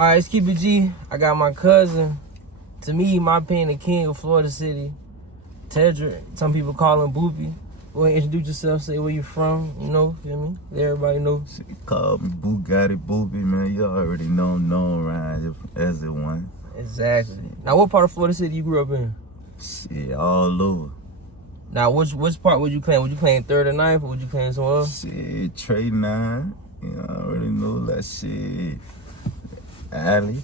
All right, let's keep it G. I got my cousin. To me, my opinion, the king of Florida City, Teddrick. Some people call him Boopie. Go ahead, introduce yourself, say where you from, you know, feel me? Let everybody know. She called me Bugatti Boopie, man. You already know I'm known around as the one. Exactly. Now, what part of Florida City you grew up in? Shit, all over. Now, which part would you claim? Would you claim 3rd or 9th, or would you claim somewhere else? Shit, Trey 9. You know, I already know that shit. Alley.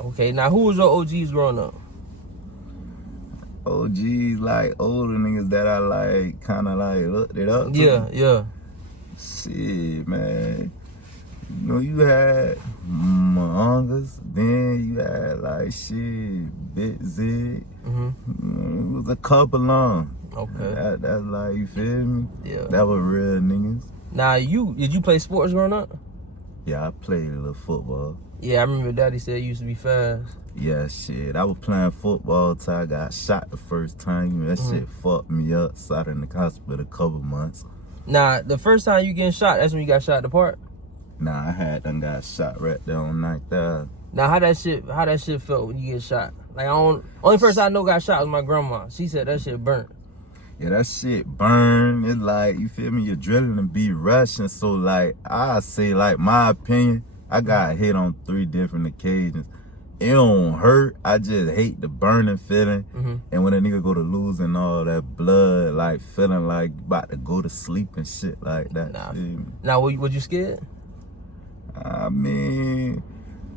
Okay, now who was your OGs growing up? OGs, like older niggas that I like, kind of like looked it up to. Yeah. Shit, man. You know, you had Mongas, then you had like shit, Bit Zig. It was a couple of them. Okay. That's like, you feel me? Yeah. That was real niggas. Now, did you play sports growing up? Yeah, I played a little football. Yeah, I remember Daddy said you used to be fast. Yeah, shit. I was playing football till I got shot the first time. You know, that shit fucked me up. Sat in the hospital a couple months. Now, the first time you getting shot, that's when you got shot at the park? Nah, I done got shot right there on 9th. Now, how that shit felt when you get shot? Like, only person I know got shot was my grandma. She said that shit burnt. Yeah, that shit burn. It's like, you feel me? Your adrenaline be rushing. So, like, I say, like, my opinion, I got hit on 3 different occasions. It don't hurt. I just hate the burning feeling. And when a nigga go to losing all that blood, like, feeling like about to go to sleep and shit like that. Now, was you scared? I mean,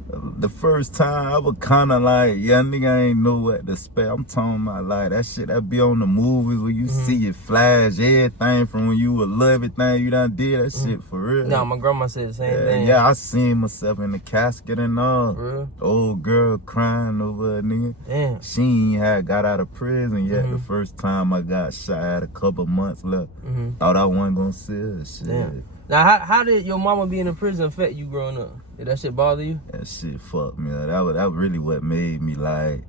the first time I was kind of like, yeah, nigga ain't know what to expect. I'm talking about like that shit that be on the movies where you see it flash everything from when you was little, everything you done did, that shit for real. No, my grandma said the same thing. Yeah, I seen myself in the casket and all. For real? Old girl crying over a nigga. Damn. She ain't had got out of prison yet. The first time I got shot, I had a couple months left. Thought I wasn't gonna see it. Shit. Damn. Now, how did your mama being in prison affect you growing up? Did that shit bother you? That shit fucked me up. That really what made me like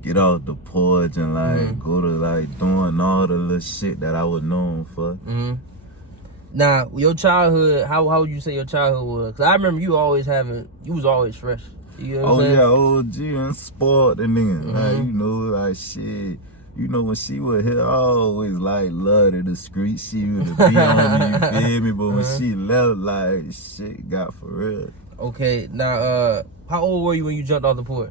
get off the porch and like go to like doing all the little shit that I was known for. Now, your childhood, how would you say your childhood was? Cause I remember you was always fresh. You know what I'm saying? OG and sport and nigga. Like, you know, like shit. You know, when she was here, I always, like, loved the discreet. She would be on me, you feel me? But when she left, like, shit got for real. Okay, now, how old were you when you jumped off the porch?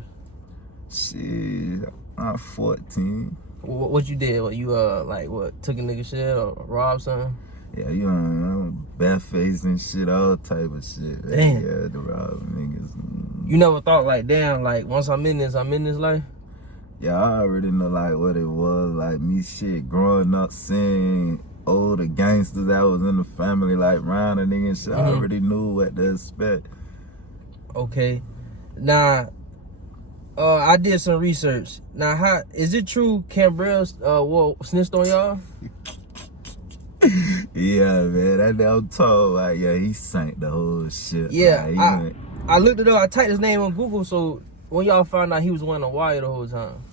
Shit, I'm 14. What you did? What, you, took a nigga shit or robbed something? Yeah, you know, bareface and shit, all type of shit. Damn. Yeah, the rob niggas. You never thought, like, damn, like, once I'm in this life? Yeah, I already know like what it was, like me shit growing up seeing older gangsters that was in the family like round a nigga and shit. I already knew what to expect. Okay. Now, I did some research. Now, how is it true Cambrell snitched on y'all? Yeah, man, that I'm talking about. Yeah, he sank the whole shit. Yeah, like, I looked it up. I typed his name on Google, so when y'all found out he was wearing a wire the whole time.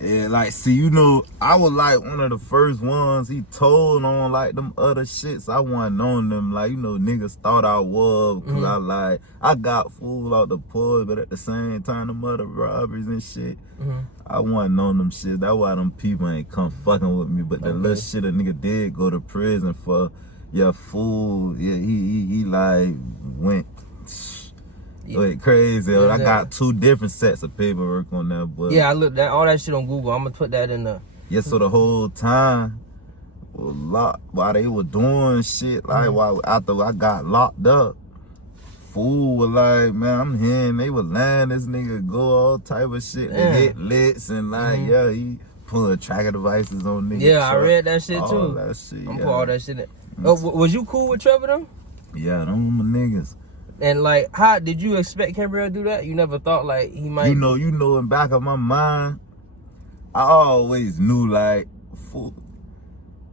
Yeah, like, see, you know, I was like one of the first ones he told on like them other shits. I wasn't on them, like, you know, niggas thought I was because I got fool out the porch, but at the same time, them other robberies and shit, I wasn't on them shit. That's why them people ain't come fucking with me. But the little shit a nigga did go to prison for, yeah, fool, yeah, he like went crazy. Yeah, I got 2 different sets of paperwork on that, but yeah, I looked at all that shit on Google. I'm gonna put that in there. Yeah, so the whole time, while they were doing shit, like while after I got locked up, fool was like, man, I'm hearing they were letting this nigga go all type of shit. They hit licks and like, yeah, he pulling tracker devices on niggas. Yeah, I read that shit too. All that shit. I'm put all that shit in. Was you cool with Trevor though? Yeah, them my niggas. And like, how did you expect Cambrell to do that? You never thought like he might. You know, in back of my mind, I always knew like, fool,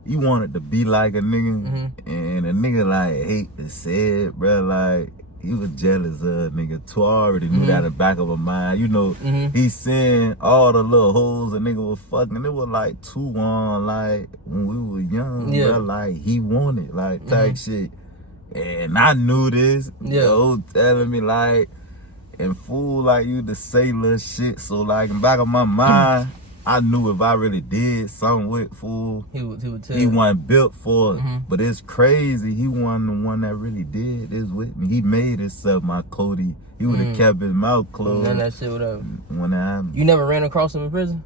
he wanted to be like a nigga, and a nigga like hate to say it, bro. Like he was jealous of a nigga too. I already knew that in the back of my mind. You know, he seen all the little hoes a nigga was fucking. It was like 2 on like when we were young, bro. Like he wanted like type shit. And I knew this, telling me like, And fool like you to say little shit. So like in the back of my mind, I knew if I really did something with fool, he would tell. He wasn't built for it. Mm-hmm. But it's crazy. He wasn't the one that really did this with me. He made himself my Cody. He would have kept his mouth closed. None of that shit without. When You never ran across him in prison?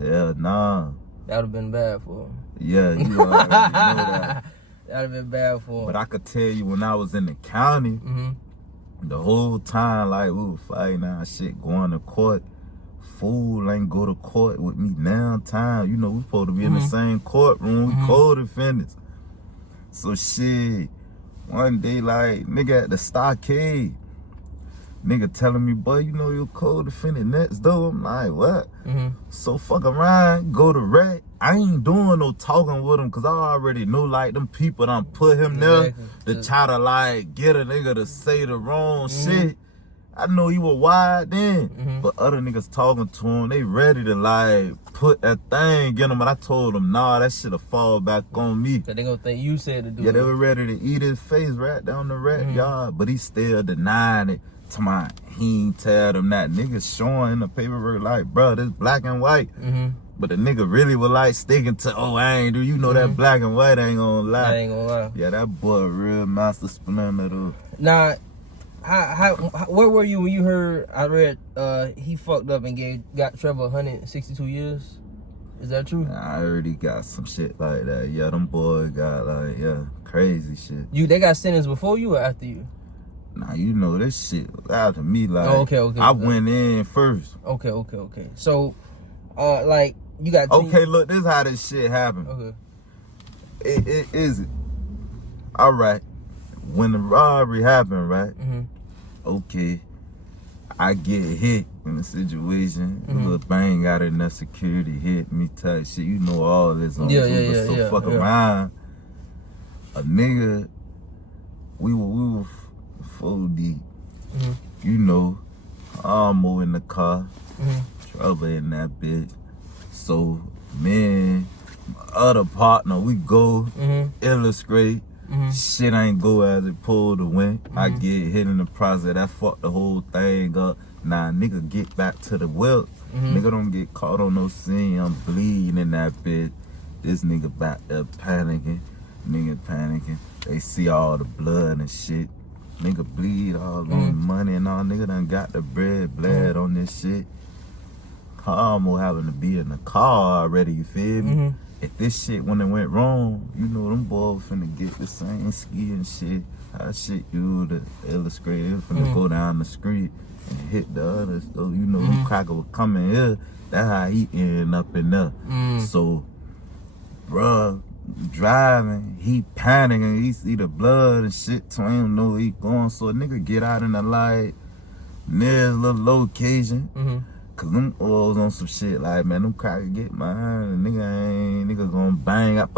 Hell nah. That would have been bad for him. Yeah, you already know that. That would have been bad for him. But I could tell you when I was in the county, the whole time, like, we were fighting out shit, going to court. Fool ain't go to court with me now time. You know, we supposed to be in the same courtroom. We co-defendants. So shit, one day, like, nigga at the stockade, nigga telling me, boy, you know you're co-defendant next door. I'm like, what? So fuck around, go to rec. I ain't doing no talking with him because I already know, like, them people done put him there to try to, like, get a nigga to say the wrong shit. I know he was wide then, but other niggas talking to him, they ready to, like, put that thing in him. And I told them, nah, that shit'll fall back on me. So they gonna think you said to do it. Yeah, they were ready to eat his face right down the rat yard, but he still denying it. To my, he ain't tell them that. Niggas showing in the paperwork like, bro, this black and white. But the nigga really was like sticking to, oh, I ain't do, you know that black and white ain't gonna lie. I ain't gonna lie. Yeah, that boy a real master splinter though. Nah, how where were you when you heard, I read, he fucked up and got Trevor 162 years? Is that true? I already got some shit like that. Yeah, them boys got like, yeah, crazy shit. They got sentenced before you or after you? Nah, you know this shit was after me. Like, okay. I went in first. Okay. So, like, you got... Okay, look, this is how this shit happened. Okay. It is it. All right. When the robbery happened, right? Okay. I get hit in the situation. A little bang out of that security hit me type shit. You know all this on Uber, so fuck around. A nigga, we were 4 deep. You know, Almo in the car, Trouble in that bitch. So, man, my other partner, we go illustrate. Shit ain't go as it pulled to win. I get hit in the process. That fucked the whole thing up. Nah, nigga get back to the welt. Nigga don't get caught on no scene. I'm bleeding in that bitch. This nigga back there panicking. Nigga panicking. They see all the blood and shit. Nigga bleed all on the money and all. Nigga done got the bread bled on this shit. Almost having to be in the car already, you feel me? If this shit, when it went wrong, you know them boys finna get the same ski and shit. How shit you, the illustrator, finna go down the street and hit the others. So, you know, them cracker was coming here. That's how he ended up in there. So, bruh, driving, he panicking, he see the blood and shit, so he don't know where he going. So a nigga get out in the light, near his little location. Cause them oils on some shit like, man, them crackers get mine. Nigga gonna bang up.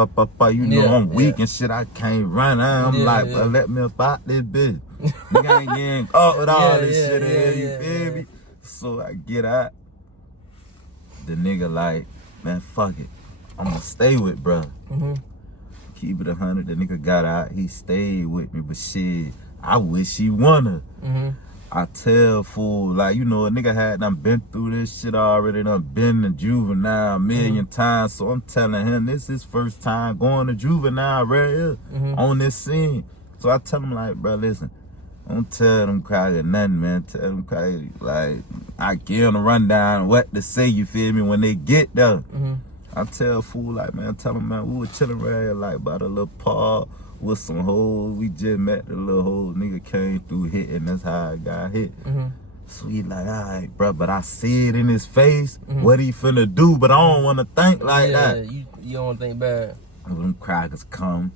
You know I'm weak and shit. I can't run. I'm but let me about this bitch. Nigga ain't getting up with all this shit in here. You feel me? So I get out. The nigga like, man, fuck it. I'm gonna stay with bruh. Keep it 100. The nigga got out. He stayed with me, but shit, I wish he wanna. I tell fool, like, you know, a nigga had done been through this shit already, done been to juvenile a million times. So I'm telling him this is his first time going to juvenile right here on this scene. So I tell him like, bro, listen, don't tell them crackers nothing, man. Tell them crackers, like, I give them a rundown what to say, you feel me, when they get there. I tell fool, like, man, tell them, man, we were chilling right here, like, by the little park with some hoes. We just met the little hole. Nigga came through hitting. That's how I got hit. So he like, all right, bro, but I see it in his face. What he finna do, but I don't want to think like that. You don't think bad. When them crackers come,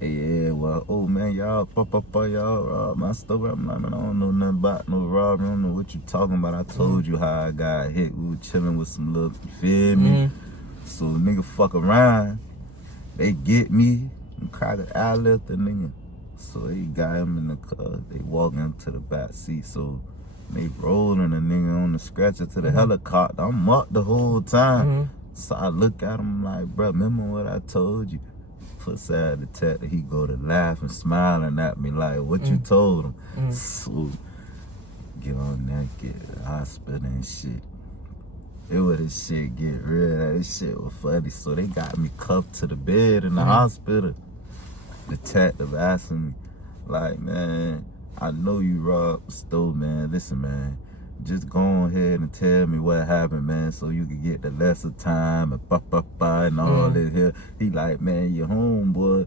hey, well, oh man, y'all, y'all rob my stuff. I'm like, man, I don't know nothing about no robbery. I don't know what you talking about. I told you how I got hit. We were chilling with some little, you feel me? So nigga fuck around. They get me. Cracker I left the nigga. So they got him in the car. They walk into the back seat. So they rolling the nigga on the stretcher to the helicopter. I'm up the whole time. So I look at him like, bro, remember what I told you? Put aside the detective, he go to laughing, smiling at me like, what you told him? So get on there, get to the hospital and shit. It was this shit get real. This shit was funny. So they got me cuffed to the bed in the hospital. Detective asking me, like, man, I know you robbed the store, man. Listen, man, just go ahead and tell me what happened, man, so you can get the lesser time and and all this here. He like, man, your homeboy,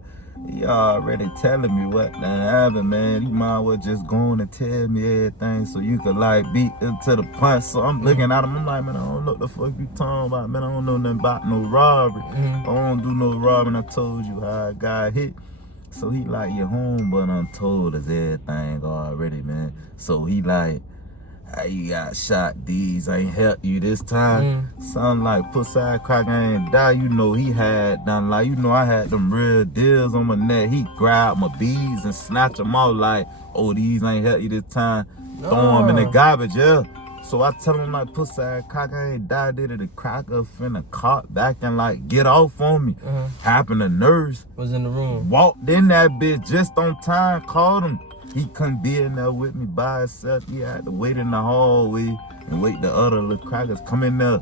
he already telling me what done happened, man. You might as well just go on and tell me everything so you could, like, beat into the punch. So I'm looking at him, I'm like, man, I don't know what the fuck you talking about, man. I don't know nothing about no robbery. I don't do no robbing. I told you how I got hit. So he like, your homeboy done told us everything already, man. So he like, hey, you got shot, D's ain't help you this time. Something like, pussy crack, I ain't die. You know, he had done, like, you know, I had them real deals on my neck. He grabbed my beads and snatched them out like, oh, these ain't help you this time. Throw them in the garbage, yeah. So I tell him, like, pussy crack, I ain't die. Did it, the cracker finna caught back and, like, get off on me. Happened, the nurse was in the room. Walked in that bitch just on time, called him. He couldn't be in there with me by himself. He had to wait in the hallway and wait the other little crackers come in there.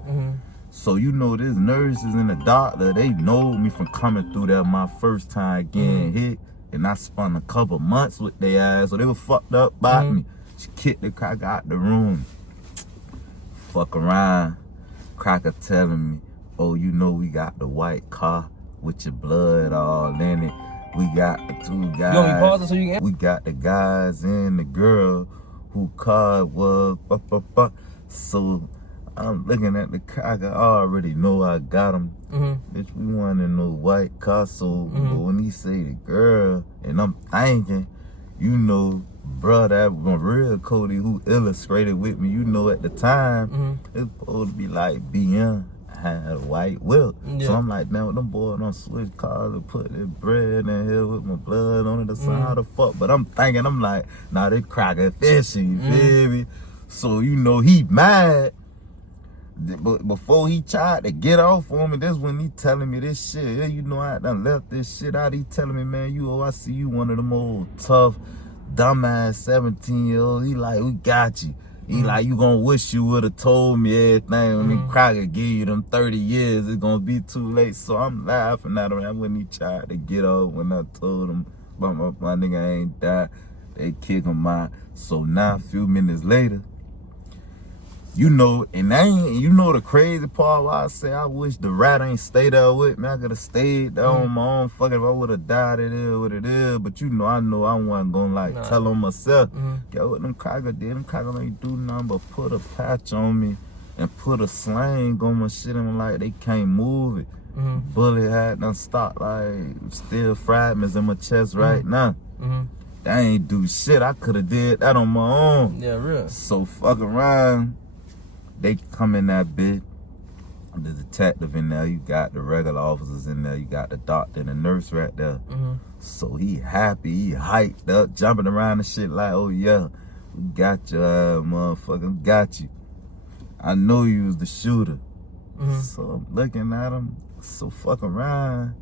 So, you know, this nurses and the doctor, they know me from coming through there my first time getting hit. And I spent a couple months with their ass, so they were fucked up by me. She kicked the cracker out the room. Fuck around. Cracker telling me, oh, you know, we got the white car with your blood all in it. We got the two guys. You want me pause it so you can? We got the guys and the girl who car was. So I'm looking at the cracker. I already know I got him. Bitch, we want in no white car. So but when he say the girl, and I'm thinking, you know, bruh, that was real Cody who illustrated with me, you know, at the time, it's supposed to be like BM had a white whip. So I'm like, man, them boys don't switch cars and put their bread in here with my blood on the side of fuck. But I'm thinking, I'm like, nah, they cracker fishing, you feel me? So, you know, he mad. But before he tried to get off on me, that's when he telling me this shit. Yeah, you know, I done left this shit out. He telling me, man, I see you one of them old tough, dumbass 17-year-olds. He like, we got you. He like, you gonna wish you would've told me everything when the cracker give you them 30 years. It's gonna be too late. So I'm laughing at him when he tried to get off. When I told him, my nigga ain't died, they kick him out. So now, a few minutes later, you know, and you know the crazy part why I say I wish the rat ain't stayed there with me. I could've stayed there on my own. Fuck it, if I would've died, it is what it is. But you know I wasn't gonna like tell on myself. Get what them crackers did. Them crackers ain't do nothing but put a patch on me and put a sling on my shit and like they can't move it. Bullet had done stopped, like still fragments in my chest right now. They ain't do shit. I could've did that on my own. Yeah, real. So fuck around. They come in that bitch, the detective in there, you got the regular officers in there, you got the doctor and the nurse right there. So he happy, he hyped up, jumping around and shit like, oh yeah, we got your motherfucker, got you. I know you was the shooter. So I'm looking at him, so fuck around.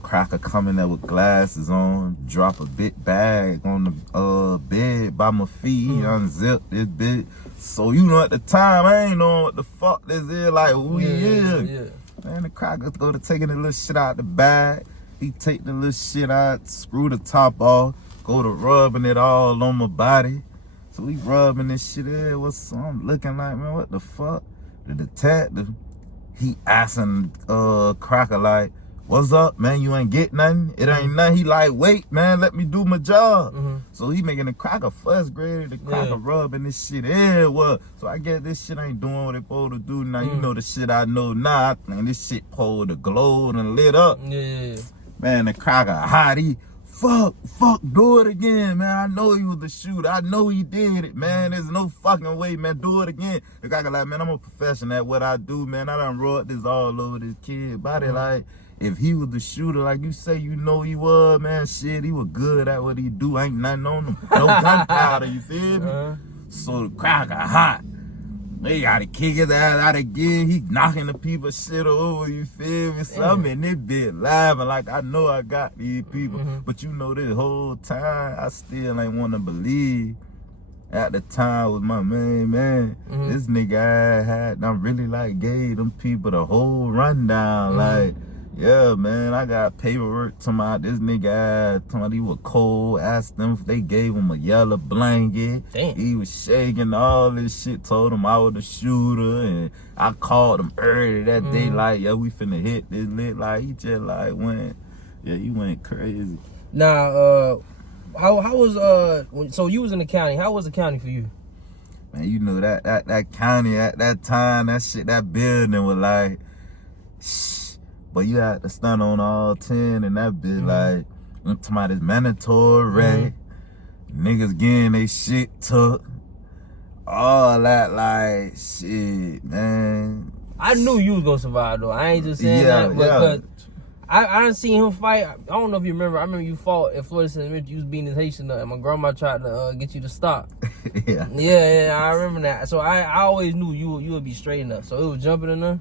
Cracker coming there with glasses on, drop a big bag on the bed by my feet, he unzipped this bitch. So you know at the time, I ain't knowing what the fuck this is, like who he is. Man, the cracker go to taking the little shit out the bag. He take the little shit out, screw the top off, go to rubbing it all on my body. So he rubbing this shit in. I'm looking like, man, what the fuck? The detective, he asking Cracker like, what's up, man? You ain't get nothing? It ain't nothing. He like, wait, man, let me do my job. So he making the cracker first grade, the cracker rubbing this shit everywhere. So I guess this shit ain't doing what it supposed to do. Now, you know the shit I know now. I think this shit supposed to glow and lit up. Man, the cracker hot. He, fuck, do it again, man. I know he was the shooter. I know he did it, man. There's no fucking way, man. Do it again. The cracker like, man, I'm a professional at what I do, man. I done rubbed this all over this kid body, like, if he was the shooter, like you say, you know he was, man, shit, he was good at what he do. Ain't nothing on him. No gunpowder, you feel me? So the cracker hot. They gotta kick his ass out again. He knocking the people shit over, you feel me? So I'm in this bitch laughing like I know I got these people. But you know this whole time, I still ain't wanna believe at the time was my main man. This nigga I really like gave them people the whole rundown. Like, yeah, man, I got paperwork talking about this nigga talking about he was cold. Asked them if they gave him a yellow blanket. Damn. He was shaking all this shit. Told him I was the shooter, and I called him early that day. Like, yeah, we finna hit this lit. Like, he just like went, yeah, he went crazy. Now, how was so you was in the county? How was the county for you? Man, you know that county at that time, that building was like, shh. But you had to stand on all 10 and that bitch like, I'm talking about this mandatory rate, niggas getting they shit took, all that like shit, man. I knew you was gonna survive though. I ain't just saying that, but I done seen him fight. I don't know if you remember. I remember you fought at Florida Center. You was beating his Haitian up, and my grandma tried to get you to stop. Yeah, I remember that. So I always knew you would be straight enough. So it was jumping enough.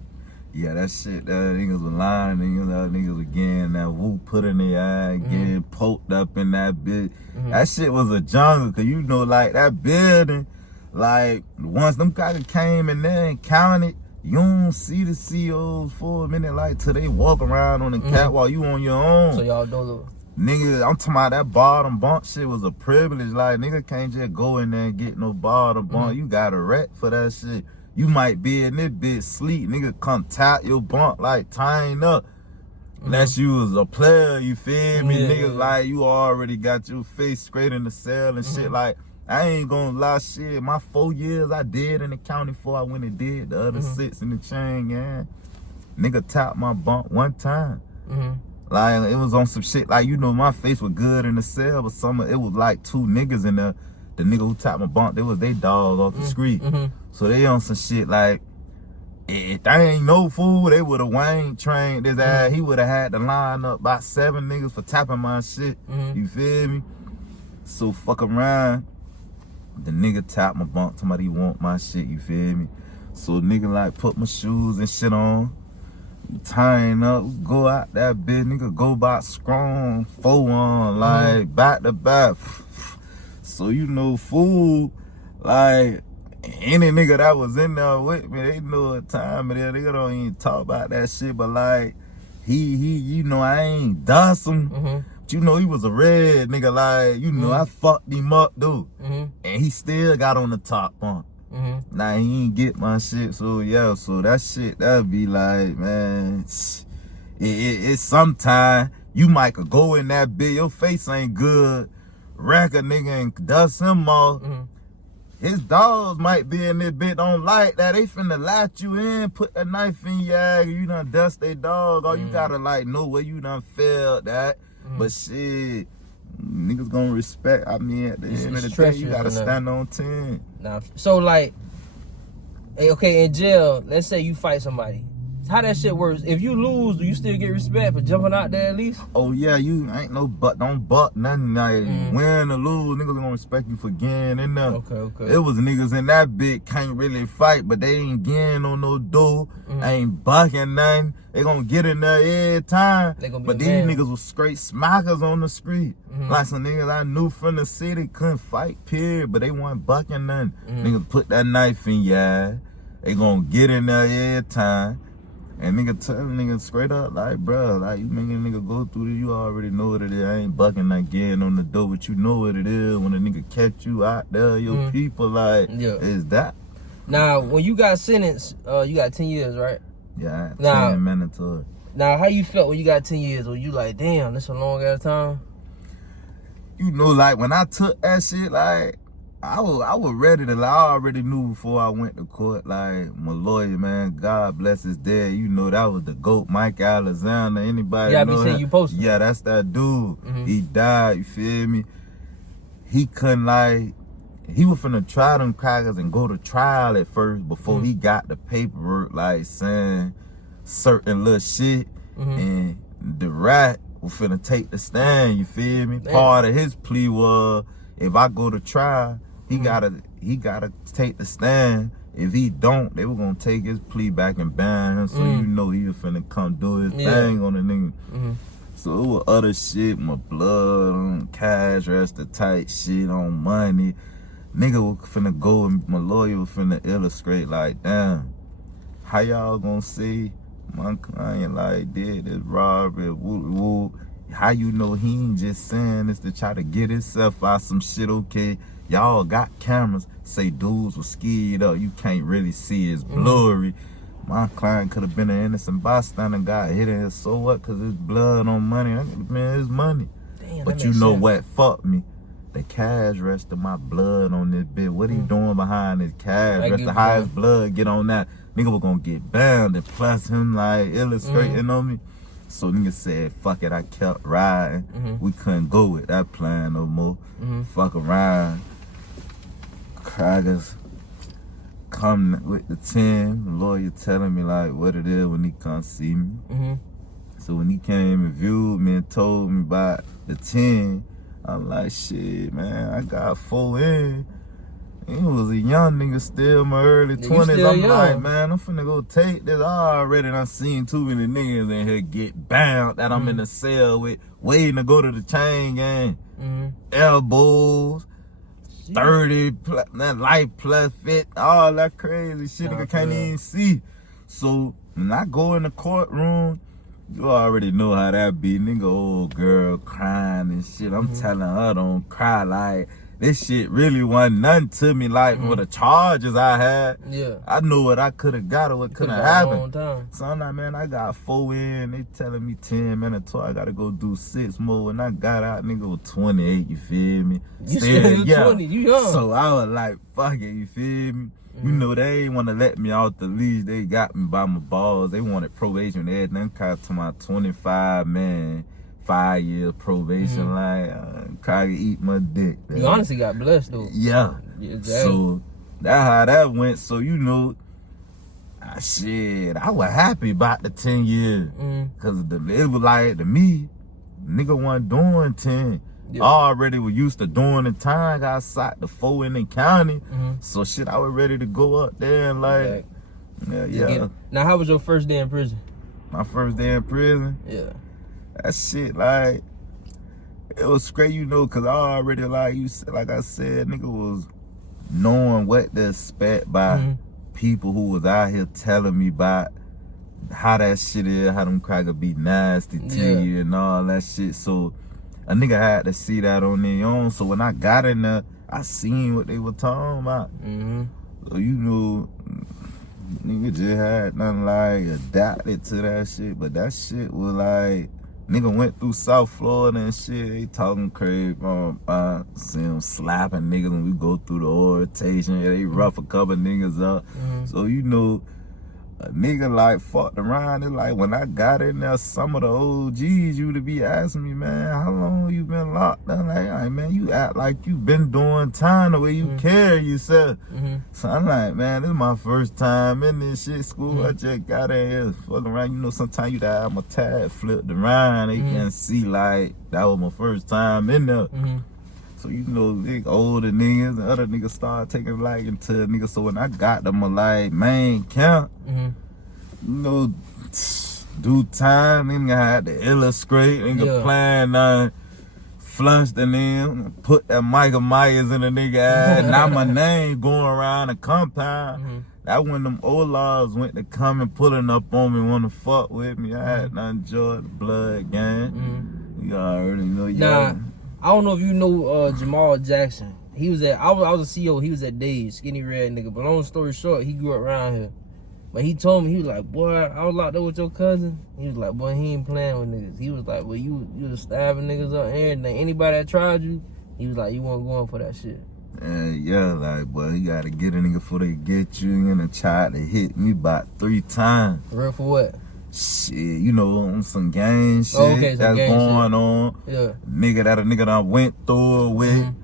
Yeah, that shit, niggas was lying, niggas was getting that whoop put in their eye, getting poked up in that bitch. That shit was a jungle, cause you know, like, that building, like, once them guys came in there and counted, you don't see the COs for a minute, like, till they walk around on the catwalk, you on your own. So y'all don't look. Nigga, I'm talking about that bottom bunk shit was a privilege. Like, nigga can't just go in there and get no bottom bunk. You got a rec for that shit. You might be in this bitch sleep, nigga come tap your bunk like tying up. Unless you was a player, you feel me? Niggas like you already got your face straight in the cell and shit. Like, I ain't gonna lie, shit. My 4 years I did in the county before I went and did the other 6 in the chain gang. Nigga tapped my bunk one time. Like, it was on some shit, like, you know, my face was good in the cell, but it was like 2 niggas in there. The nigga who tapped my bunk, they was they dogs off the street. So they on some shit like, if they ain't no fool, they would've Wayne trained his ass. He would've had to line up about 7 niggas for tapping my shit. You feel me? So fuck around. The nigga tapped my bunk, somebody want my shit, you feel me? So nigga like put my shoes and shit on, tying up, go out that bitch, nigga go back strong, 4 on, like back to back. So you know, fool, like, any nigga that was in there with me, they know what time it is. Nigga don't even talk about that shit, but like, he, you know, I ain't dust him. But you know, he was a red nigga, like, you know, I fucked him up, dude. And he still got on the top bunk. Now he ain't get my shit, so yeah, so that shit, that'd be like, man, it's sometime you might could go in that bitch, your face ain't good, wreck a nigga and dust him off. His dogs might be in this bitch, don't like that. They finna latch you in, put a knife in your eye, you done dust they dog. Or you gotta like know where you done failed that. But shit, niggas gonna respect. I mean, at the end of the day, you gotta stand on 10. Nah, so like, okay, in jail, let's say you fight somebody. How that shit works? If you lose, do you still get respect for jumping out there at least? Oh yeah, you ain't no don't butt nothing. Like win or lose, niggas gonna respect you for getting in there. Okay. It was niggas in that bit can't really fight, but they ain't getting on no door, ain't bucking nothing. They gonna get in there every time. But these niggas was straight smackers on the street. Like some niggas I knew from the city couldn't fight, period, but they weren't bucking nothing. Niggas put that knife in your eye. They gonna get in there every time. And nigga tell nigga straight up, like, bro, like, you make a nigga go through this, you already know what it is. I ain't bucking like getting on the door, but you know what it is. When a nigga catch you out there, your people, like, is that. Now, when you got sentenced, you got 10 years, right? Yeah, 10 mandatory. Now, how you felt when you got 10 years? Were you like, damn, this a long ass time? You know, like, when I took that shit, like, I was ready to, like, I already knew before I went to court, like, my lawyer, man, God bless his dad, you know, that was the GOAT, Mike Alexander, anybody know be saying you posted. Yeah, that's that dude. He died, you feel me? He couldn't, like, he was finna try them crackers and go to trial at first before he got the paperwork, like, saying certain little shit, and the rat was finna take the stand, you feel me? Damn. Part of his plea was, if I go to trial, he gotta take the stand. If he don't, they were gonna take his plea back and ban him. So you know he was finna come do his thing on the nigga. So it was other shit, my blood on cash register type shit on money. Nigga was finna go and my lawyer was finna illustrate like, damn, how y'all gonna say my client like did this robbery, woo. How you know he ain't just saying this to try to get himself out some shit, okay? Y'all got cameras, say dudes was skied up, you can't really see his blurry. My client could have been an innocent bystander and got hit in his, so what? Cause it's blood on money, that could have been his money. Damn, but you know what fucked me? The cash register, my blood on this bitch. What he doing behind his cash register? How his blood get on that? Nigga was gonna get bound and plus him like illustrating on me. So nigga said, fuck it, I kept riding. We couldn't go with that plan no more. Fuck around. Crackers come with the 10. The lawyer telling me like what it is when he come see me. So when he came and viewed me and told me about the 10, I'm like, shit, man, I got 4 in. He was a young nigga still, my early 20s. I'm like, man, I'm finna go take this. I already done seen too many niggas in here get bound that I'm in the cell with, waiting to go to the chain gang. Elbows, 30, that life plus fit, all that crazy shit nigga can't even see. So when I go in the courtroom, you already know how that be. Nigga, old girl crying and shit. I'm telling her don't cry, like, this shit really wasn't nothing to me, like, with the charges I had. I know what I could have got or what could have happened. So I'm like, man, I got 4 in. They telling me 10 minutes, I got to go do 6 more. When I got out, nigga was 28, you feel me? You still 20, you young. So I was like, fuck it, you feel me? You know, they ain't want to let me out the leash. They got me by my balls. They wanted probation. They had them cut to my 25, man. 5 years probation, like, try to eat my dick. Man. You honestly got blessed, though. Yeah. Exactly. So, that's how that went. So, you know, shit, I was happy about the 10 years. Because it was like, to me, nigga wasn't doing 10. I already was used to doing the time. Got shot the 4 in the county. So, shit, I was ready to go up there and, like, Now, how was your first day in prison? My first day in prison? Yeah. That shit, like, it was great, you know, because I already, like I said, nigga was knowing what to expect by people who was out here telling me about how that shit is, how them crackers be nasty to you and all that shit. So a nigga had to see that on their own. So when I got in there, I seen what they were talking about. So, you know, nigga just had nothing like adapted to that shit, but that shit was like, nigga went through South Florida and shit. They talking crazy. See them slapping niggas when we go through the orientation. They rough a couple niggas up. So, you know, a nigga like fucked around. It's like when I got in there, some of the OGs you to be asking me, man, how long you been locked up? Like, hey, man, you act like you been doing time the way you carry yourself. So I'm like, man, this is my first time in this shit school. I just got in here fucking around. You know, sometimes you gotta have my tag flipped around. They can see like that was my first time in there. So, you know, big older niggas and other niggas start taking liking to niggas. So when I got them, like, main camp, you know, do time, nigga had to illustrate, nigga plan, flushed and then put that Michael Myers in the nigga ass. Now my name going around the compound. That when them Olars went to come and pulling up on me, want to fuck with me. I had to enjoy the blood gang. You already know, I don't know if you know Jamal Jackson. He was at, I was a CO, he was at Days, skinny red nigga. But long story short, he grew up around here. But he told me, he was like, boy, I was locked up with your cousin. He was like, boy, he ain't playing with niggas. He was like, well, you was stabbing niggas up and everything. Anybody that tried you, he was like, you weren't going for that shit. Yeah, like, boy, you gotta get a nigga before they get you. And tried to hit me about 3 times. Real for what? Shit, you know, on some gang shit that's going on. Nigga that a nigga done went through it with.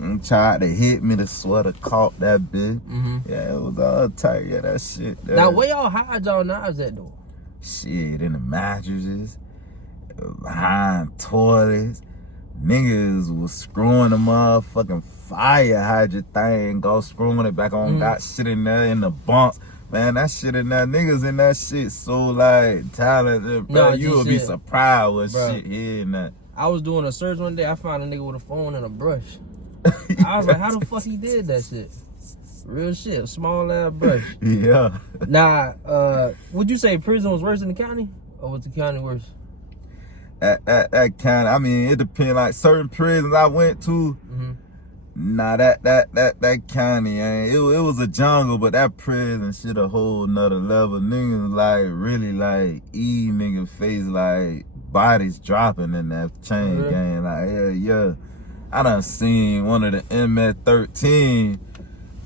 And tried to hit me, the sweater caught that bitch. Yeah, it was all tight. Yeah, that shit. Now, where y'all hide y'all knives at, though? Shit, in the mattresses, behind toilets. Niggas was screwing the motherfucking fire hydrant thing, go screwing it back on, got shit in there in the bunks. Man, that shit in there, niggas in that shit so, like, talented, bro. You would be surprised with shit here and that. I was doing a search one day, I found a nigga with a phone and a brush. I was like, how the fuck he did that shit? Real shit, small ass brush. Yeah. Nah, would you say prison was worse than the county? Or was the county worse? That kind of, I mean, it depends. Like certain prisons I went to, nah, that county, it was a jungle, but that prison shit a whole nother level. Niggas like really like nigga face, like bodies dropping in that chain gang. Like yeah. I done seen one of the MS-13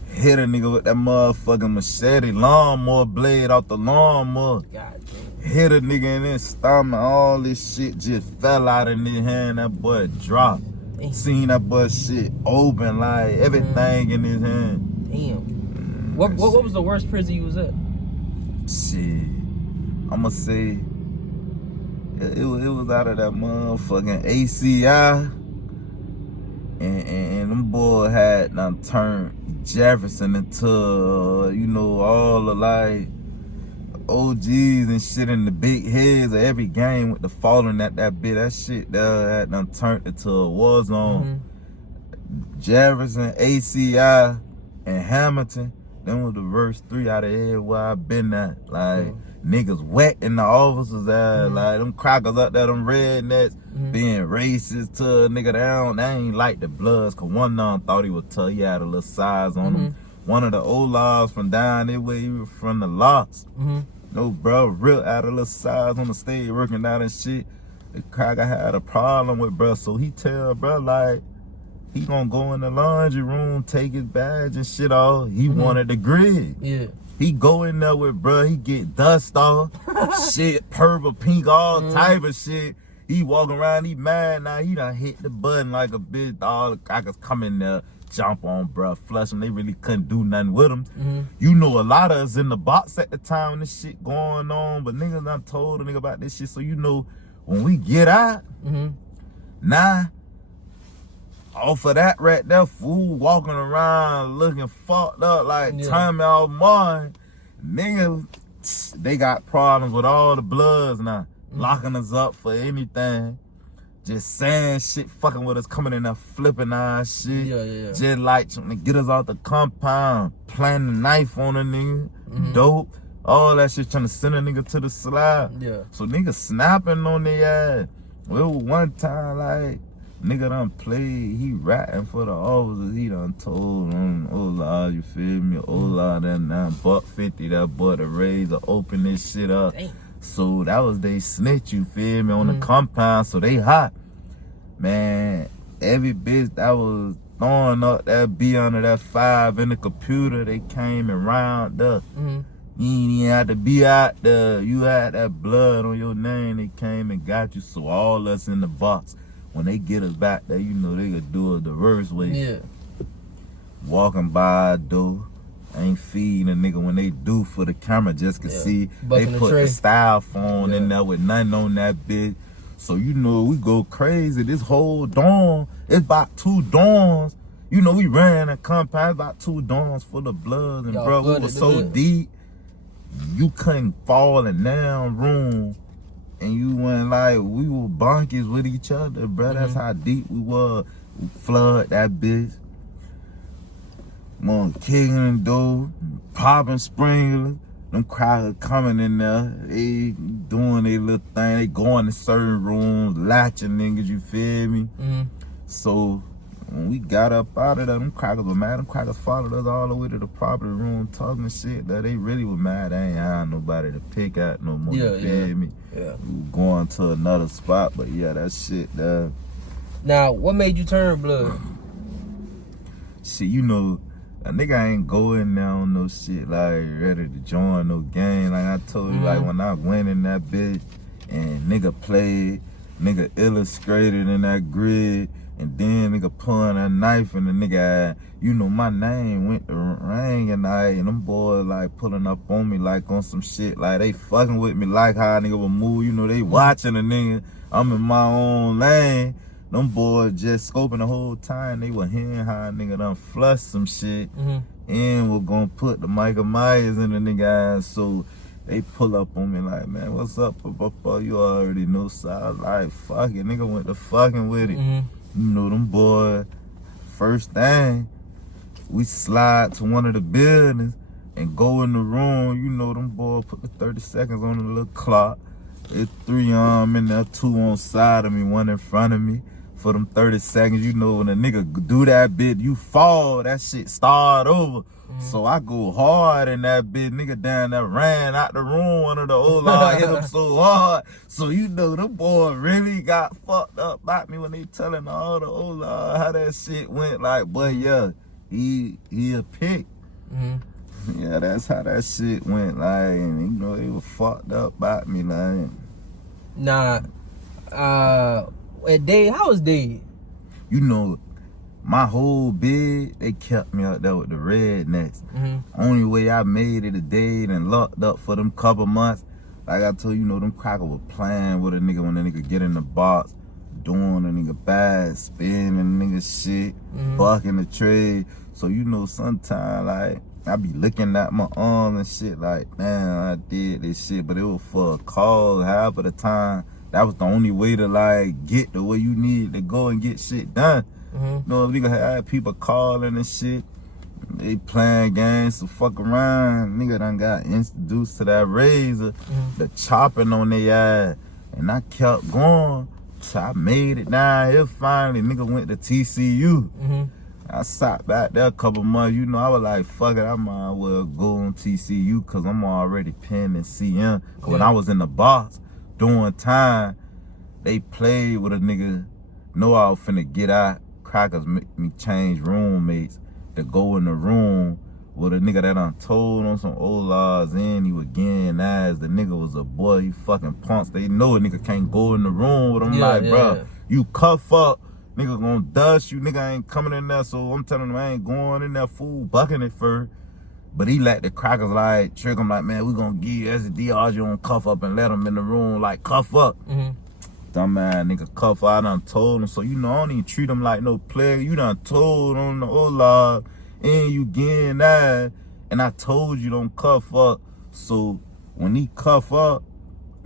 hit a nigga with that motherfucking machete lawnmower blade off the lawnmower. God damn. Hit a nigga in his stomach. All this shit just fell out in his hand. That boy dropped. Damn. Seen that boy shit open, like everything in his hand. Damn. What was the worst prison you was at? Shit. I'ma say it was out of that motherfucking ACI. And them boys had done turned Jefferson into, all the like OGs and shit in the big heads of every game with the falling at that bit. That shit that had done turned into a war zone. Jefferson, ACI, and Hamilton, them were the worst 3 out of everywhere I been at. Like, niggas wet in the officers' ass. Like, them crackers up there, them rednecks, being racist to a nigga down. They ain't like the Bloods, cause one of them thought he was tough. He had a little size on him. One of the old laws from down there where he was from the locks. No, bro, real had a little size on the stage working down and shit. The cracker had a problem with bro, so he tell bro, like, he gonna go in the laundry room, take his badge and shit off. He wanted the grid. Yeah. He go in there with bro, he get dust off, shit, purple, pink, all type of shit. He walking around, he mad now. He done hit the button like a bitch. All the crackers come in there, jump on bro, flush him. They really couldn't do nothing with him. You know, a lot of us in the box at the time when this shit going on, but niggas done told a nigga about this shit. So you know, when we get out, nah, off of that right there, fool walking around looking fucked up like Tommy off mine. Niggas, they got problems with all the Bloods now. Locking us up for anything. Just saying shit, fucking with us, coming in there flipping our shit. Just like trying to get us out the compound, planting a knife on a nigga, dope. All that shit trying to send a nigga to the slide. So niggas snapping on their ass. Well, one time, like, nigga done played, he ratting for the officers. He done told them, oh Lord, you feel me? Oh Lord, that $9.50, that boy the razor, open this shit up. Dang. So that was they snitch, you feel me, on the compound, so they hot. Man, every bitch that was throwing up that B under that 5 in the computer, they came and round up. You ain't even had to be out there. You had that blood on your name, they came and got you. So all us in the box, when they get us back there, you know they could do it the reverse way. Walking by a door, ain't feeding a nigga when they do for the camera just can see. They put the styrofoam in there with nothing on that bitch. So you know we go crazy. This whole dorm, it's about 2 dorms. You know we ran a compound, about 2 dorms full of blood. And bro, we was so deep, you couldn't fall in down room. And you went like, we were bonkies with each other, bro. That's how deep we were. We flood that bitch. Mom kicking the door, popping sprinklers. Them crackers coming in there. They doing their little thing. They going to certain rooms, latching niggas, you feel me? So when we got up out of there, them crackers were mad. Them crackers followed us all the way to the property room talking shit. That they really were mad. They ain't had nobody to pick at no more, you feel me? We were going to another spot, but yeah, that shit there. Now, what made you turn blood? Shit, you know, a nigga ain't going there on no shit like ready to join no game. Like I told you, like when I went in that bitch and nigga played, nigga illustrated in that grid, and then nigga pulling that knife in the nigga eye. You know, my name went to ring and them boys like pulling up on me like on some shit. Like they fucking with me like how a nigga would move. You know, they watching a nigga. I'm in my own lane. Them boys just scoping the whole time. They were hearing how a nigga done flush some shit. And we're gonna put the Michael Myers in the nigga eyes. So they pull up on me like, man, what's up, Papa? You already know. So I was like, fuck it. Nigga went to fucking with it. You know, them boys first thing, we slide to one of the buildings and go in the room. You know, them boys put the 30 seconds on the little clock. It's 3 in there, 2 on side of me, 1 in front of me. For them 30 seconds, you know, when a nigga do that bit, you fall, that shit start over. So I go hard in that bit. Nigga down there ran out the room. One of the old hit him so hard. So you know, the boy really got fucked up about me when they telling all the old how that shit went. Like, but yeah, he a pick. Yeah, that's how that shit went. Like, and you know, they was fucked up about me. Like, nah, Dave, how was Dave? You know, my whole bid, they kept me up there with the rednecks. Only way I made it a day and locked up for them couple months. Like I told you, know, them crackers were playing with a nigga when the nigga get in the box, doing a nigga bad, spinning a nigga shit, bucking the trade. So, you know, sometimes, like, I be looking at my arms and shit like, damn, I did this shit. But it was for a cause half of the time. That was the only way to, like, get the way you need to go and get shit done. You know, nigga had people calling and shit. They playing games to fuck around. Nigga done got introduced to that razor, the chopping on their ass. And I kept going. So I made it down here finally. Nigga went to TCU. I sat back there a couple months. You know, I was like, fuck it, I might as well go on TCU because I'm already pinned in CM. When I was in the box doing time, they played with a nigga. Know I was finna get out. Crackers make me change roommates to go in the room with a nigga that done told on some old laws and he was getting ass. The nigga was a boy, he fucking punks. They know a nigga can't go in the room with him. Bruh, you cuff up, nigga gonna dust you, nigga ain't coming in there. So I'm telling him I ain't going in there, fool, bucking it first. But he let the crackers like trick him like, man, we gonna give you SDRs, you don't cuff up and let him in the room like cuff up. Dumbass nigga cuff, I done told him. So, you know, I don't even treat him like no player. You done told on the old law and you getting that. And I told you don't cuff up. So when he cuff up,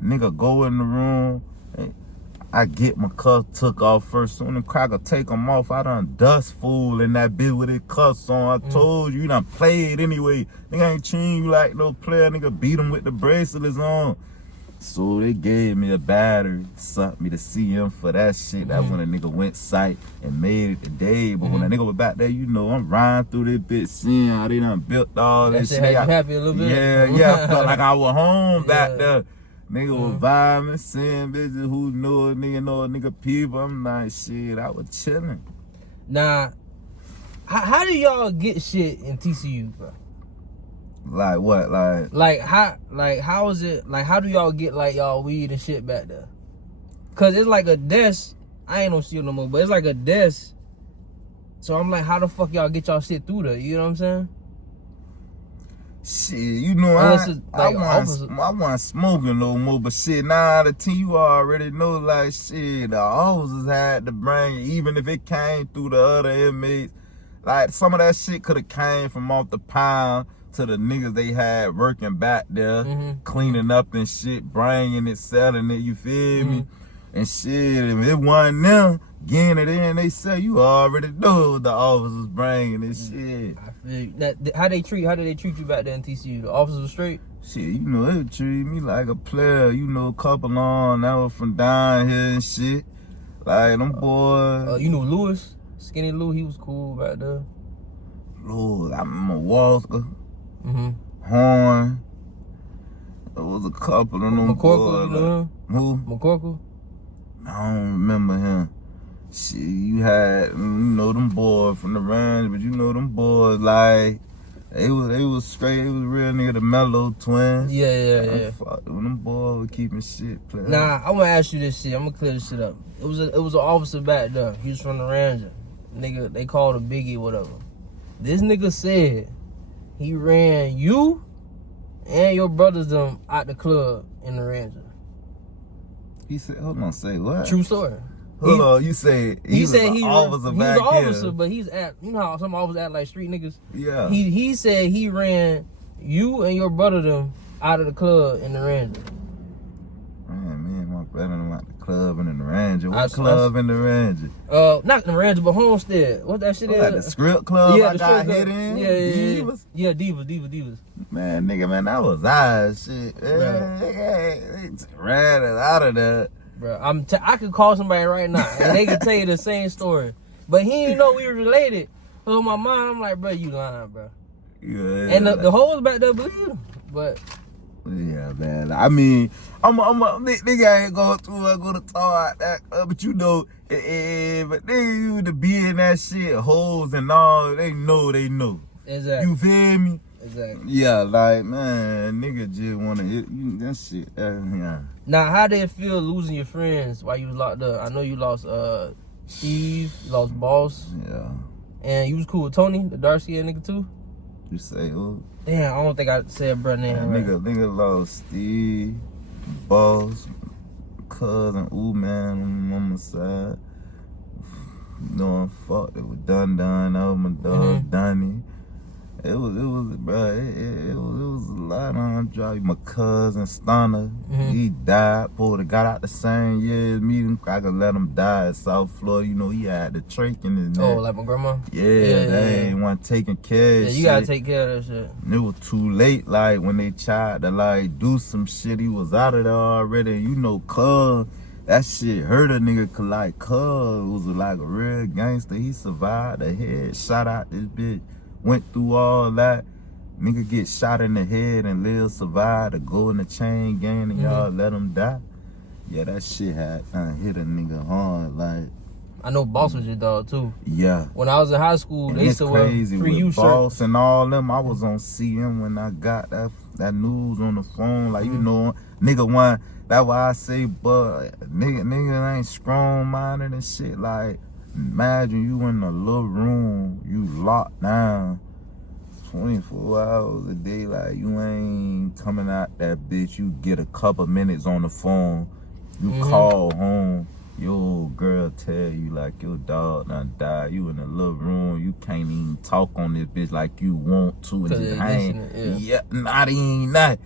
nigga go in the room. I get my cuff took off first. Soon the cracker take them off. I done dust fool in that bit with it cuffs on. I told you, you done played anyway. Nigga ain't treating you like no player. Nigga beat him with the bracelets on. So they gave me a battery, sent me to see him for that shit. That's when a nigga went sight and made it today. But when a nigga was back there, you know, I'm riding through this bitch, seeing how they done built all this shit. Had you happy a little bit? Yeah, I felt like I was home back there. Nigga was vibing, seeing bitches who know a nigga people. I'm like, shit, I was chilling. Nah, how do y'all get shit in TCU, bro? Like what? How is it? Like, how do y'all get like y'all weed and shit back there? Cause it's like a desk. I ain't no steal no more, but it's like a desk. So I'm like, how the fuck y'all get y'all shit through there? You know what I'm saying? Shit, you know, I wasn't smoking no more, but shit, 9 out of 10, you already know, like, shit, the officers had to bring it, even if it came through the other inmates. Like, some of that shit could have came from off the pound to the niggas they had working back there, cleaning up and shit, bringing it, selling it, you feel me? And shit, if it wasn't them getting it in, they say, you already know the officers bringing this shit. I feel you. Now, how did they treat you back there in TCU? The officers were straight? Shit, you know, they treat me like a player, you know, a couple on, that was from down here and shit. Like, them boys. You know Lewis? Skinny Lou, he was cool back there. Lord, I remember Walker, Horn. There was a couple of them McCorkle, you know him? Who? McCorkle? I don't remember him. Shit, you had, you know, them boys from the range, but you know them boys, like, they was straight, they was real nigga, the Mellow twins. Yeah. Fuck, when them boys were keeping shit playing. Nah, I'm gonna ask you this shit. I'm gonna clear this shit up. It was an officer back there. He was from the Ranger. Nigga, they called him Biggie, whatever. This nigga said he ran you and your brothers them out the club in the Ranger. He said, hold on, say what? True story. Hold on, you said he was an officer back here. He's an officer, but he's you know how some officers act like street niggas? Yeah. He said he ran you and your brother them out of the club in the Ranger. Man, me and my brother them out the club in the Ranger. What club in the Ranger? Not the Ranger, but Homestead. What that shit is? Like the script club yeah, I got hit in? Divas? Yeah, Divas. Man, nigga, man, that was eyes shit. They ran it out of there. Bro, I could call somebody right now and they could tell you the same story. But he didn't know we were related. So in my mind, I'm like, bro, you lying, bro. Yeah, and the hoes back there believe him. But yeah, man. I mean, nigga ain't going to talk that, but you know, but nigga, you to be in that shit, hoes and all, they know. Exactly. You feel me? Exactly. Yeah, like, man, nigga just want to hit you, that shit, yeah. Now, how did it feel losing your friends while you was locked up? I know you lost Steve, you lost Boss. Yeah. And you was cool with Tony, the dark-skinned nigga, too? You say who? Damn, I don't think I said brother name. Right. Nigga lost Steve, Boss, cousin, ooh man on my mama's side. You know I'm fucked. It was done. That was my dog, Donnie. It was, bro. It was a lot on drive. My cousin Stunner, he died. Got out the same year as me. I could let him die in South Florida. You know he had the trach in his neck. Oh, like my grandma. Yeah, they ain't want taking care of shit. You gotta take care of that shit. And it was too late. Like when they tried to like do some shit, he was out of there already. You know, cuz that shit hurt a nigga. Cause like cuz was like a real gangster. He survived the head shot out this bitch. Went through all that. Nigga get shot in the head and live, survive to go in the chain gang and y'all let him die. Yeah, that shit had hit a nigga hard. Like, I know Boss was your dog too. Yeah. When I was in high school, and they used to wear free you Boss shirts. and all them. I was on CM when I got that news on the phone. Like, you know, nigga one. That's why I say, but nigga ain't strong-minded and shit. Like, imagine you in a little room, you locked down 24 hours a day. Like, you ain't coming out that bitch. You get a couple minutes on the phone. You call home. Your girl tell you, like, your dog done died. You in a little room. You can't even talk on this bitch like you want to. And just hang. Yeah, not even that.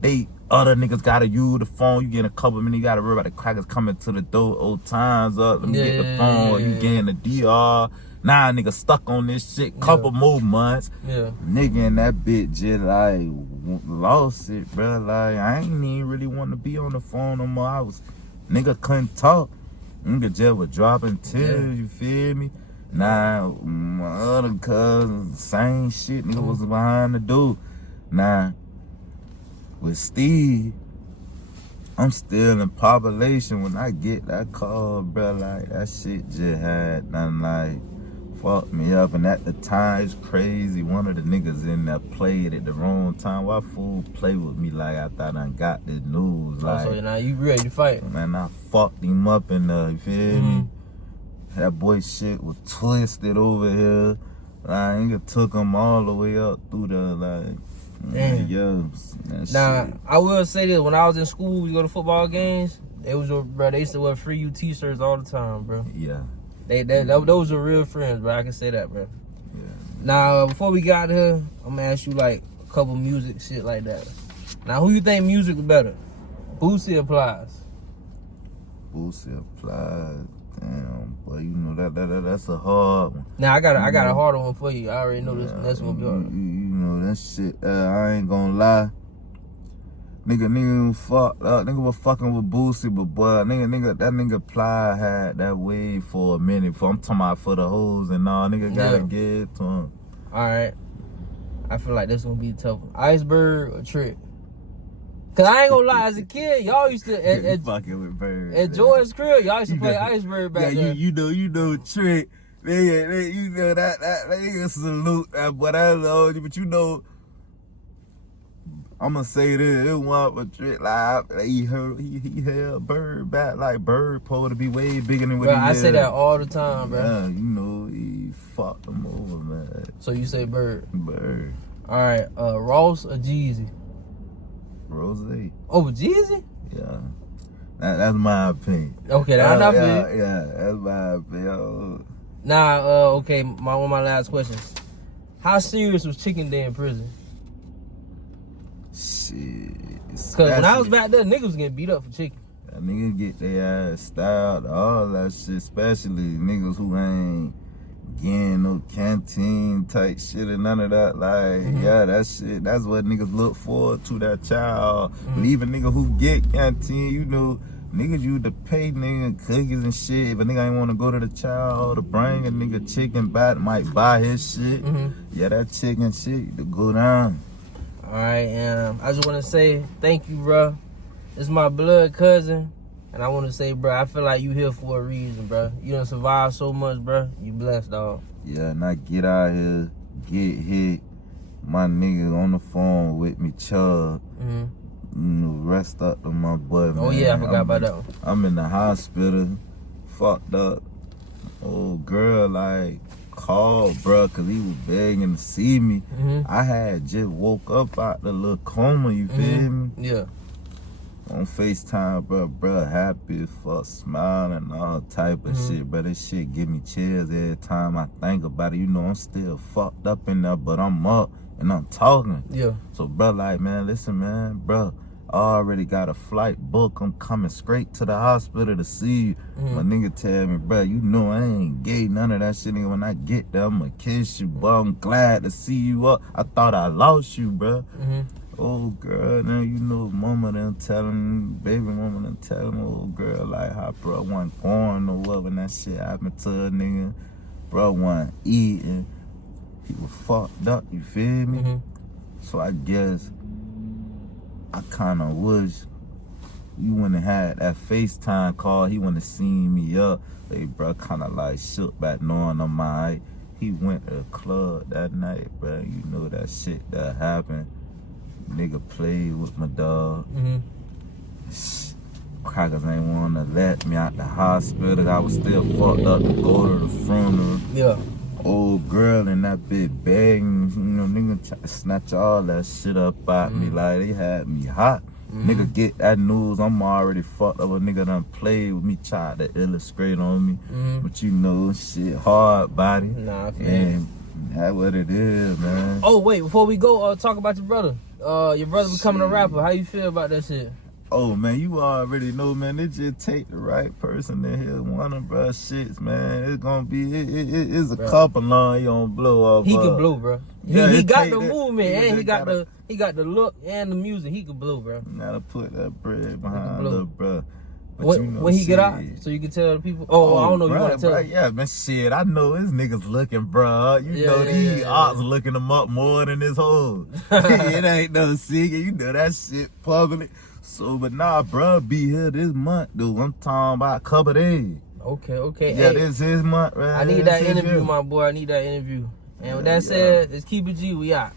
They other niggas gotta use the phone. You get a couple minutes, you gotta worry about the crackers coming to the door. Old times up. Let me get the phone. You getting the DR. Nah, nigga stuck on this shit. Couple more months. Yeah. Nigga and that bitch just like lost it, bro. Like, I ain't even really want to be on the phone no more. Nigga couldn't talk. Nigga just was dropping tears, you feel me? Nah, my other cousin, same shit. Nigga was behind the door. Nah. With Steve, I'm still in population when I get that call, bro. Like, that shit just had nothing like fucked me up. And at the time, it's crazy. One of the niggas in there played at the wrong time. Why fool play with me like I thought I got this news? Like, so now you ready to fight? Man, I fucked him up in there, you feel me? That boy shit was twisted over here. Like, nigga took him all the way up through the, like, damn. Now, I will say this, when I was in school, we go to football games, they used to wear free U t-shirts all the time, bro. Yeah. Those are real friends, bro. I can say that, bro. Yeah. Now, before we got here, I'm gonna ask you like a couple music shit like that. Now, who you think music is better? Boosie or Plies? Boosie or Plies? Damn, boy, you know that's a hard one. Now, I got a harder one for you. I already know this one be hard. You know that shit. I ain't gonna lie. Nigga fucked up. Nigga was fucking with Boosie, but boy, that nigga Ply had that wave for a minute. I'm talking about for the hoes and all. Nigga gotta get it to him. Alright. I feel like this gonna be tough. Iceberg or Trick? Cause I ain't gonna lie, as a kid, y'all used to at fucking with birds. At George's crib, y'all used to play Iceberg back then. You know Trick. You know that nigga salute that boy. That love you, but you know, I'ma say this, it wasn't for Trick. Like, he held Bird back. Like, Bird supposed to be way bigger than what he is. I say that all the time, bro. Yeah, you know, he fucked him over, man. So you say Bird? Bird. Alright, Ross or Jeezy? Rose. Over Jeezy? Yeah. That's my opinion. Okay, that's not fair. Yeah, that's my opinion. Nah, okay, one of my last questions. How serious was Chicken Day in prison? Shit. Cause when I was back there, niggas was getting beat up for chicken. A nigga get their ass styled, all that shit, especially niggas who ain't getting no canteen type shit or none of that. Like, yeah, that shit, that's what niggas look forward to, that child. But even nigga who get canteen, you know, niggas used to pay nigga cookies and shit. If a nigga ain't want to go to the child to bring a nigga chicken back, might buy his shit. Yeah, that chicken shit to go down. All right, I just want to say thank you, bro. It's my blood cousin, and I want to say, bro, I feel like you here for a reason, bro. You done survived so much, bro. You blessed, dog. Yeah, and I get out here, get hit. My nigga on the phone with me, Chubb. You know, rest up to my boy, man. Oh, yeah, I forgot about that one. I'm in the hospital, fucked up. Old girl, like, called, bro, because he was begging to see me. I had just woke up out the little coma, you feel me? Yeah. On FaceTime, bro, happy as fuck, smiling and all type of shit, bro. This shit give me chills every time I think about it. You know, I'm still fucked up in there, but I'm up and I'm talking. Yeah. So, bro, like, man, listen, man, bro, I already got a flight book. I'm coming straight to the hospital to see you. My nigga tell me, bro, you know I ain't gay, none of that shit, nigga. When I get there, I'ma kiss you, bro. I'm glad to see you up. I thought I lost you, bro. Oh, girl, now you know mama done telling, baby mama done telling old girl, like, how bro wasn't born or what when that shit happened to a nigga. Bro wasn't eating. He was fucked up, you feel me? So I guess I kind of wish you wouldn't have had that FaceTime call. He wouldn't have seen me up. Hey, bro, kind of like shook back knowing I'm alright. He went to the club that night, bro. You know that shit that happened. Nigga played with my dog. Crackers ain't wanna let me out the hospital. I was still fucked up to go to the funeral. Yeah. Old girl in that bitch begging, you know, nigga try to snatch all that shit up out me. Like, they had me hot. Nigga get that news, I'm already fucked up. A nigga done played with me, tried to illustrate on me. But you know, shit, hard body. Nah, I feel and that's what it is, man. Oh, wait, before we go, talk about your brother. Your brother becoming a rapper. How you feel about that shit? Oh, man, you already know, man. They just take the right person in here. One of bro shits, man. It's gonna be, it's a couple long he gonna blow off. He can blow, bro. Yeah, he got the movement, and he got the look and the music. He can blow, bro. Gotta put that bread behind little bro. When he get out, so you can tell the people. Oh, I don't know. Bro, you want to tell? Yeah, man, shit. I know his niggas looking, bro. You know these odds looking them up more than this whole. It ain't no secret. You know that shit public. So, but nah, bro, be here this month, dude. I'm talking about a couple days. Okay. Yeah, hey, this is month, right? I need that interview, my boy. I need that interview. And with that said, let's keep it G. We out.